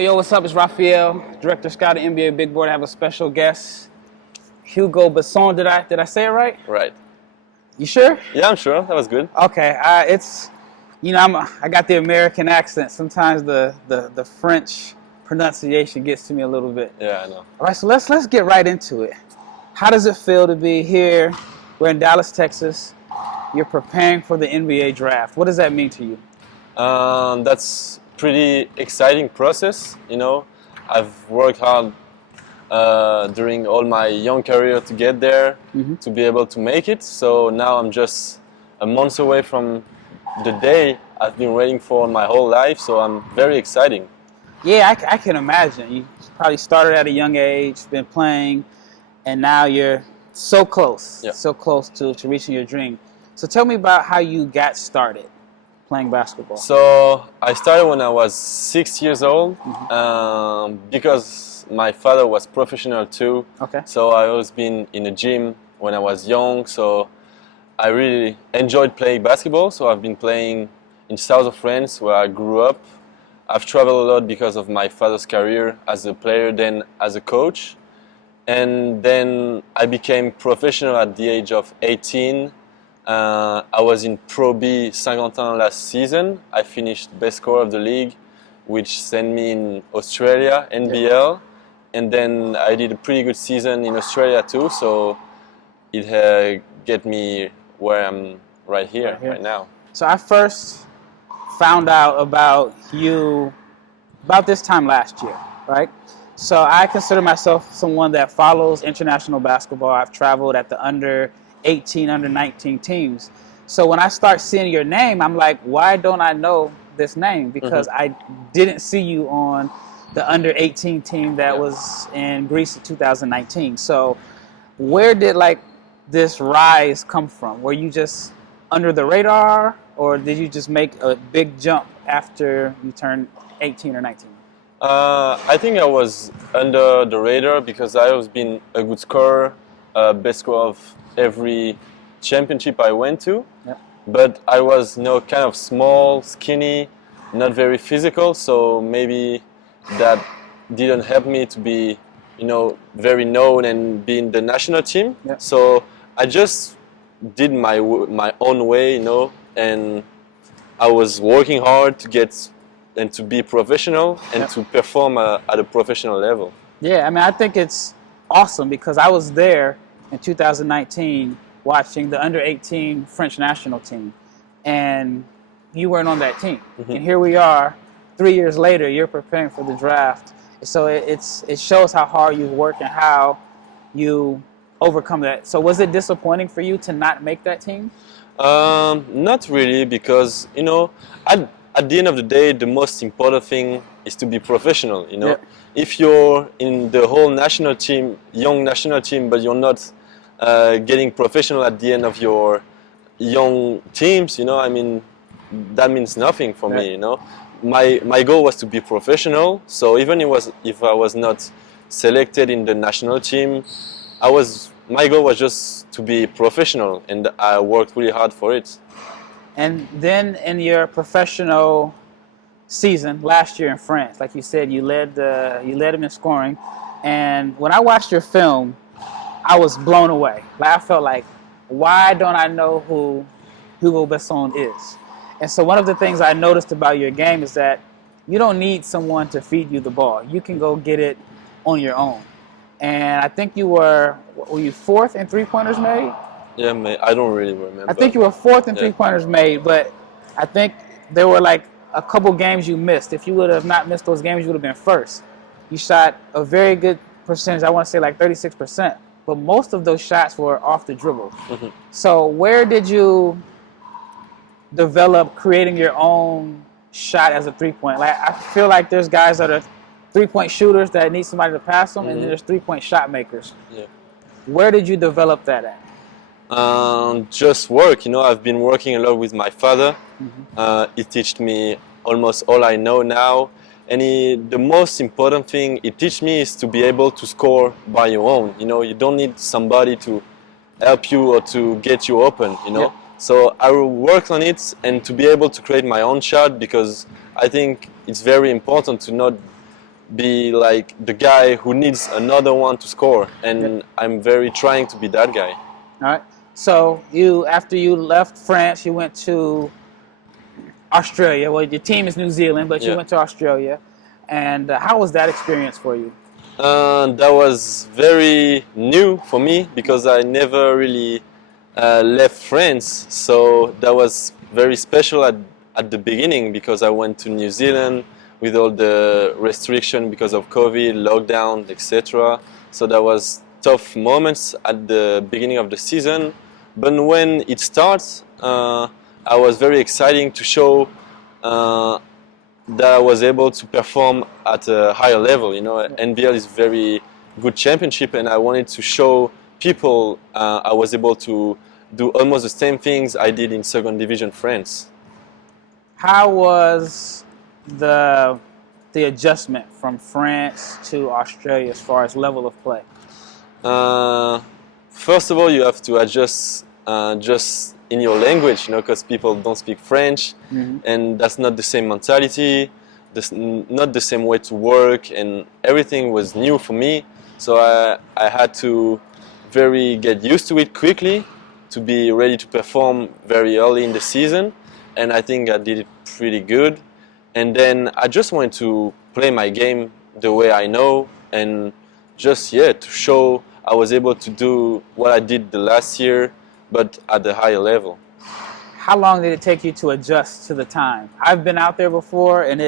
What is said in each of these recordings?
Yo, what's up? It's Rafael, Director Scout of NBA Big Board. I have a special guest, Hugo Besson. Did I say it right? Right. You sure? Yeah, I'm sure. That was good. Okay. I got the American accent. Sometimes the French pronunciation gets to me a little bit. Yeah, I know. All right, so let's get right into it. How does it feel to be here? We're in Dallas, Texas. You're preparing for the NBA draft. What does that mean to you? That's pretty exciting process. I've worked hard during all my young career to get there, to be able to make it. So now I'm just a month away from the day I've been waiting for my whole life. So I'm very exciting. Yeah, I can imagine. You probably started at a young age, been playing, and now you're so close, so close to reaching your dream. So tell me about how you got started playing basketball. So I started when I was 6 years old, because my father was professional too. Okay. So I always been in a gym when I was young. So I really enjoyed playing basketball. So I've been playing in south of France where I grew up. I've traveled a lot because of my father's career as a player, then as a coach. And then I became professional at the age of 18. I was in Pro B Saint-Quentin last season. I finished best scorer of the league, which sent me in Australia, NBL. And then I did a pretty good season in Australia too. So it get me where I'm right here, right now. So I first found out about you about this time last year, right? So I consider myself someone that follows international basketball. I've traveled at the under 18, under 19 teams. So when I start seeing your name, I'm like, why don't I know this name? Because I didn't see you on the under 18 team that was in Greece in 2019. So where did this rise come from? Were you just under the radar, or did you just make a big jump after you turned 18 or 19? I think I was under the radar because I always been a good scorer, best scorer of every championship I went to. Yep. But I was kind of small, skinny, not very physical, so maybe that didn't help me to be very known and be in the national team. Yep. So I just did my own way, and I was working hard to get and to be professional and to perform at a professional level. Yeah, I mean, I think it's awesome because I was there in 2019 watching the under 18 French national team, and you weren't on that team. And here we are 3 years later, you're preparing for the draft. So it shows how hard you work and how you overcome that. So was it disappointing for you to not make that team? Not really, because at the end of the day, the most important thing is to be professional. If you're in the whole national team, young national team, but you're not getting professional at the end of your young teams, that means nothing for me. My goal was to be professional. So even if I was not selected in the national team, my goal was just to be professional, and I worked really hard for it. And then in your professional season last year in France, like you said, you led him in scoring. And when I watched your film, I was blown away. I felt like, why don't I know who Hugo Besson is? And so one of the things I noticed about your game is that you don't need someone to feed you the ball. You can go get it on your own. And I think were you fourth in three-pointers made? Yeah, I don't really remember. I think you were fourth in three-pointers made, but I think there were a couple games you missed. If you would have not missed those games, you would have been first. You shot a very good percentage, I want to say 36%, but most of those shots were off the dribble. So where did you develop creating your own shot as a three-point? I feel like there's guys that are three-point shooters that need somebody to pass them, and then there's three-point shot makers. Yeah. Where did you develop that at? Just work. I've been working a lot with my father. He taught me almost all I know now. And the most important thing he teach me is to be able to score by your own. You don't need somebody to help you or to get you open. So I will work on it and to be able to create my own shot, because I think it's very important to not be like the guy who needs another one to score, and I'm very trying to be that guy. All right. So after you left France, you went to Australia. Well, your team is New Zealand, but you Yeah. went to Australia. And how was that experience for you? That was very new for me because I never really left France. So that was very special at the beginning because I went to New Zealand with all the restriction because of COVID, lockdown, etc. So that was tough moments at the beginning of the season. But when it starts, I was very exciting to show that I was able to perform at a higher level. You know, NBL is very good championship, and I wanted to show people I was able to do almost the same things I did in second division France. How was the adjustment from France to Australia as far as level of play? First of all, you have to adjust just in your language, you know, because people don't speak French, and that's not the same mentality, not the same way to work, and everything was new for me. So I had to get used to it quickly to be ready to perform very early in the season, and I think I did it pretty good. And then I just wanted to play my game the way I know, and just to show I was able to do what I did the last year, but at a higher level. How long did it take you to adjust to the time? I've been out there before, and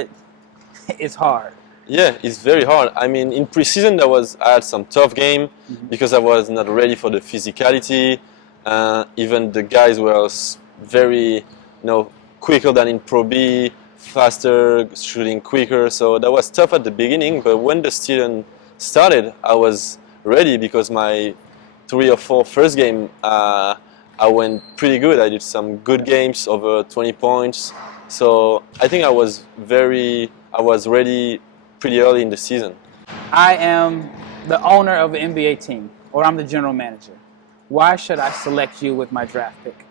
it's hard. Yeah, it's very hard. I mean, in preseason I had some tough game because I was not ready for the physicality. Even the guys were very, quicker than in Pro B, faster, shooting quicker. So that was tough at the beginning. But when the season started, I was ready because my 3 or 4 first game, I went pretty good. I did some good games, over 20 points. So I think I was ready pretty early in the season. I am the owner of an NBA team, or I'm the general manager. Why should I select you with my draft pick?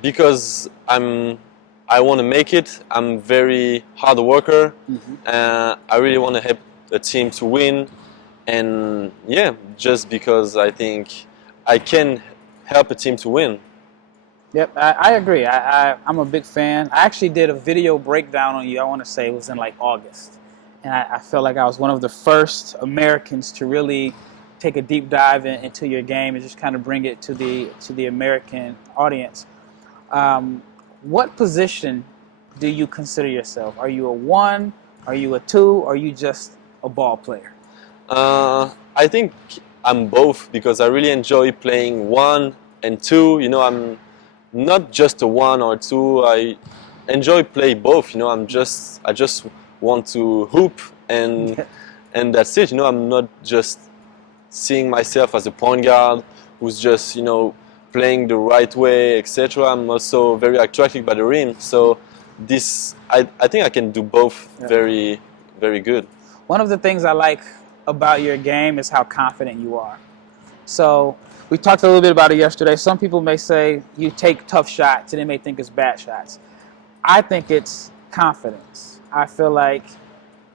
Because I want to make it. I'm very hard worker. I really want to help the team to win. And just because I think I can help a team to win. Yep, I agree. I'm a big fan. I actually did a video breakdown on you, I want to say it was in like August. And I felt like I was one of the first Americans to really take a deep dive into your game and just kind of bring it to the American audience. What position do you consider yourself? Are you a 1? Are you a 2? Or are you just a ball player? I think I'm both because I really enjoy playing 1 and 2. You know, I'm not just a 1 or 2. I enjoy play both. You know, I just want to hoop and that's it. You know, I'm not just seeing myself as a point guard who's just playing the right way, etc. I'm also very attracted by the rim. So I think I can do both very, very good. One of the things I like about your game is how confident you are. So we talked a little bit about it yesterday. Some people may say you take tough shots and they may think it's bad shots. I think it's confidence. I feel like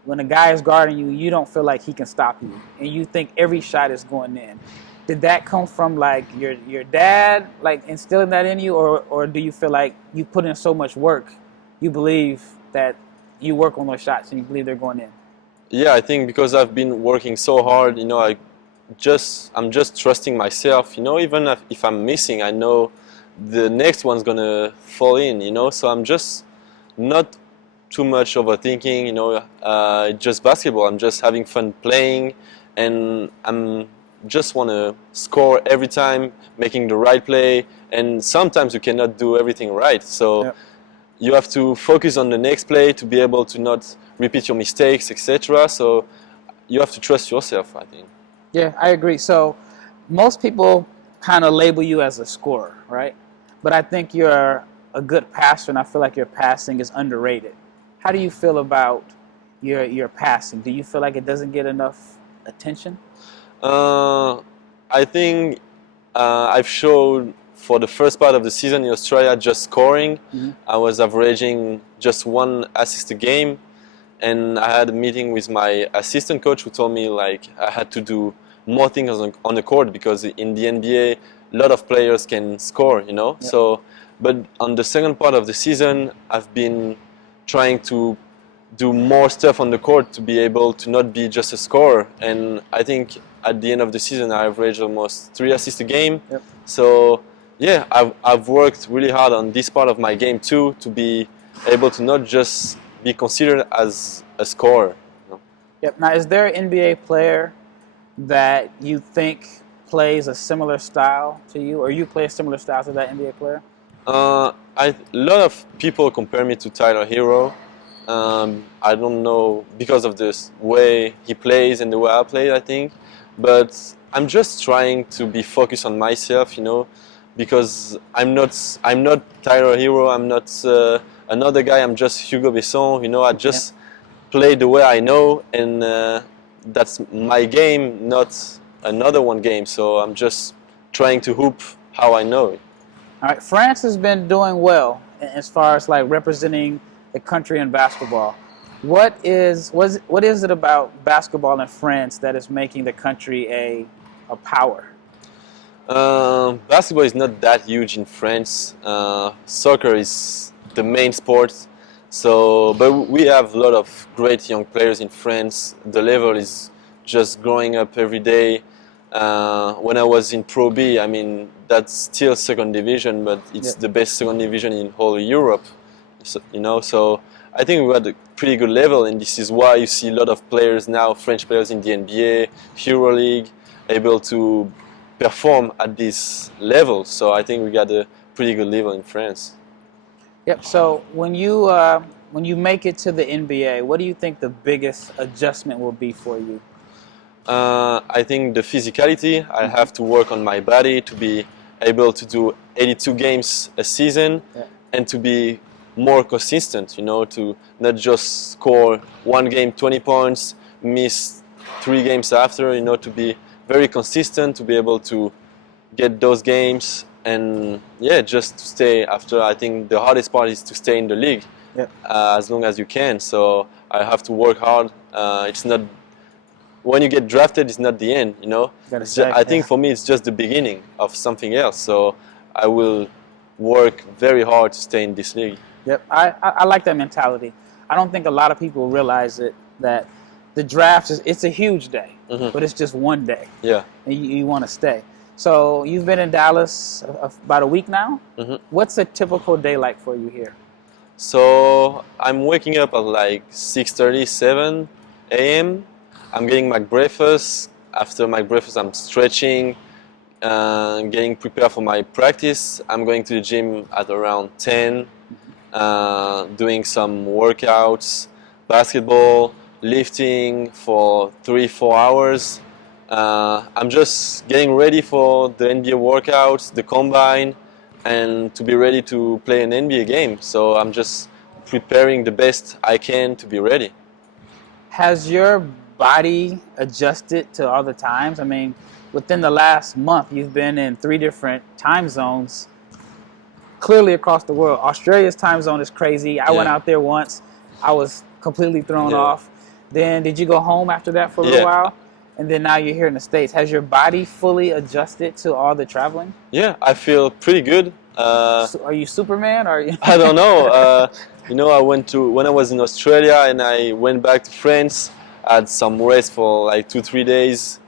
when a guy is guarding you, you don't feel like he can stop you, and you think every shot is going in. Did that come from like your dad like instilling that in you, or do you feel like you put in so much work, you believe that you work on those shots and you believe they're going in? Yeah, I think because I've been working so hard, I'm just trusting myself. Even if I'm missing, I know the next one's gonna fall in. So I'm just not too much overthinking. Just basketball. I'm just having fun playing, and I'm just want to score every time, making the right play. And sometimes you cannot do everything right, so you have to focus on the next play to be able to not repeat your mistakes, etc. So you have to trust yourself, I think. Yeah, I agree. So most people kind of label you as a scorer, right? But I think you're a good passer, and I feel like your passing is underrated. How do you feel about your passing? Do you feel like it doesn't get enough attention? I think I've showed for the first part of the season in Australia just scoring. I was averaging just 1 assist a game, and I had a meeting with my assistant coach who told me like I had to do more things on the court, because in the NBA, a lot of players can score, you know. Yep. So, but on the second part of the season, I've been trying to do more stuff on the court to be able to not be just a scorer. And I think at the end of the season, I averaged almost 3 assists a game. Yep. So yeah, I've worked really hard on this part of my game too, to be able to not just be considered as a scorer. You know? Yep. Now, is there an NBA player that you think plays a similar style to you, or you play a similar style to that NBA player? A lot of people compare me to Tyler Hero. I don't know, because of this way he plays and the way I play, I think. But I'm just trying to be focused on myself, you know, because I'm not Tyler Hero. I'm not another guy. I'm just Hugo Besson. You know, I just play the way I know, and that's my game, not another one game. So I'm just trying to hoop how I know it. All right, France has been doing well as far as like representing the country in basketball. What is it about basketball in France that is making the country a power? Basketball is not that huge in France. Soccer is the main sport. So, but we have a lot of great young players in France. The level is just growing up every day. When I was in Pro B, I mean, that's still second division, but it's the best second division in whole Europe. So, you know, so I think we had a pretty good level, and this is why you see a lot of players now, French players in the NBA, EuroLeague, able to perform at this level. So I think we got a pretty good level in France. Yep. So when you make it to the NBA, what do you think the biggest adjustment will be for you? I think the physicality. I have to work on my body to be able to do 82 games a season, and to be more consistent, you know, to not just score one game 20 points, miss 3 games after, you know, to be very consistent, to be able to get those games, and yeah, just to stay after. I think the hardest part is to stay in the league as long as you can. So I have to work hard. It's not, when you get drafted, it's not the end, you know. I think for me it's just the beginning of something else. So I will work very hard to stay in this league. Yep, I like that mentality. I don't think a lot of people realize it, that the draft it's a huge day, but it's just one day. Yeah. And you want to stay. So you've been in Dallas about a week now. What's a typical day like for you here? So I'm waking up at like 6:30, 7 a.m. I'm getting my breakfast. After my breakfast, I'm stretching, getting prepared for my practice. I'm going to the gym at around 10. Doing some workouts, basketball, lifting for 3-4 hours. I'm just getting ready for the NBA workouts, the combine, and to be ready to play an NBA game. So I'm just preparing the best I can to be ready. Has your body adjusted to all the times? I mean, within the last month, you've been in 3 different time zones, clearly across the world. Australia's time zone is crazy. I went out there once. I was completely thrown off. Then did you go home after that for a little while? And then now you're here in the States. Has your body fully adjusted to all the traveling? Yeah, I feel pretty good. Are you Superman? Or are you I don't know. You know, when I was in Australia and I went back to France, I had some rest for like 2-3 days.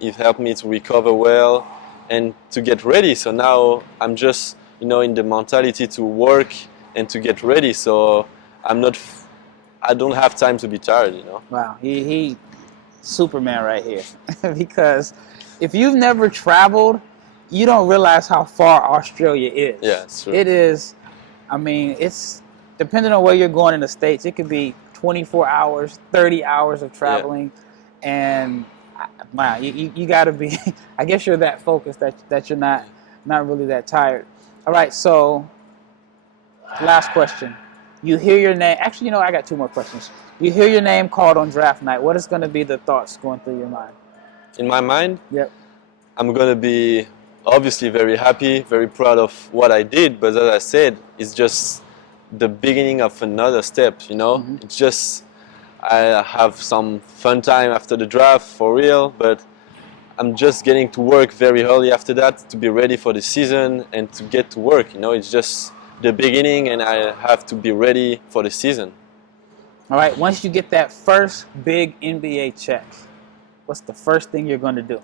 It helped me to recover well and to get ready. So now I'm just, you know, in the mentality to work and to get ready. So I don't have time to be tired, you know. Wow, he Superman right here. Because if you've never traveled, you don't realize how far Australia is. Yeah, it's true. It is, I mean, it's depending on where you're going in the States, it could be 24 hours, 30 hours of traveling. And wow, you got to be, I guess you're that focused that you're not really that tired. All right, so last question. You hear your name. Actually, you know, I got 2 more questions. You hear your name called on draft night. What is going to be the thoughts going through your mind? In my mind? Yep. I'm going to be obviously very happy, very proud of what I did. But as I said, it's just the beginning of another step, you know? It's just, I have some fun time after the draft for real, but I'm just getting to work very early after that to be ready for the season and to get to work. You know, it's just the beginning and I have to be ready for the season. All right, once you get that first big NBA check, what's the first thing you're going to do?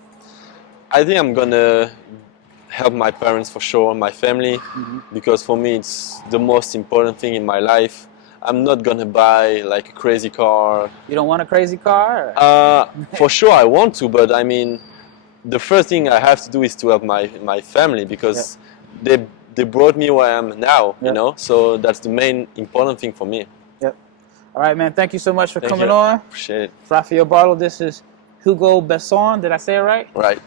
I think I'm gonna help my parents for sure, my family, because for me it's the most important thing in my life. I'm not gonna buy like a crazy car. You don't want a crazy car? For sure I want to, but I mean, the first thing I have to do is to help my family because they brought me where I am now, you know. So that's the main important thing for me. Yep. All right, man. Thank you so much for Thank coming you. on. Appreciate it. Rafael Barlowe. This is Hugo Besson. Did I say it right? Right.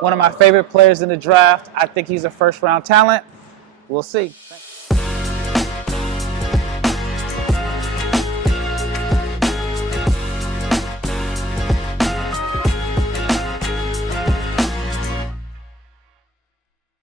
One of my favorite players in the draft. I think he's a first-round talent. We'll see.